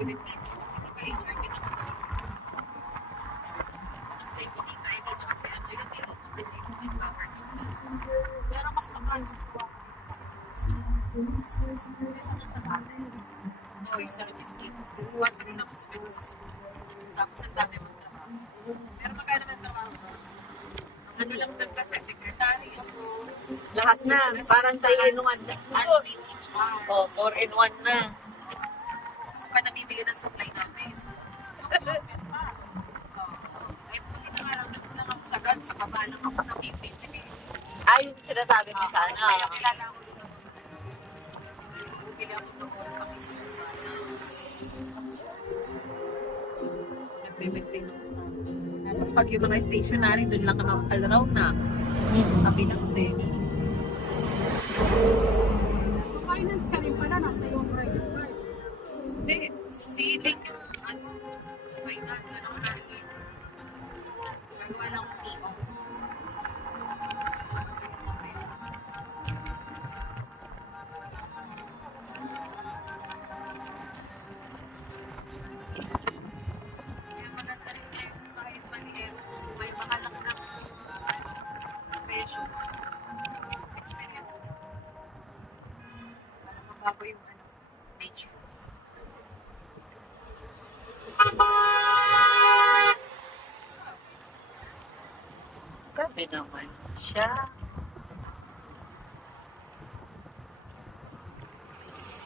ko din dito kasi di ba HR din ako doon. Apply ko dito ay dito kasi ano yun eh, relationship power company. Pero mas makasin ko ako. Kesa dun sa dati. Oo, yung sa real estate. 4 lang students. Tapos ang dami magtrabaho. Pero magkano man trabaho doon? Ang ano lang doon kasi, secretary ako. Lahat na. Parang 3-in-1 na. Admin, HR. Oh, 4-in-1 na. Pa nabibigyan ng supply namin. Ay, buti na nga lang nagkulang ako sagad sa baba lang ako na pipili. Ay, yung sinasabi mo sana. Kaya kilala ako doon. Bumili ako doon pang isang basa. Nagbe-maintenance na. Tapos pag yung mga stationary, doon lang ka makakalaraw na. Tabi lang din. Finance ka rin pala, nasa yung credit card. Hindi, seeding yung ano, sa final, doon ako nalagay. Gagawa lang akong PO. Kaya maganda rin ngayon kahit maliit, may makalak ng presyo. Experience mo. Para mabago yung ano, nature. Grabe naman siya.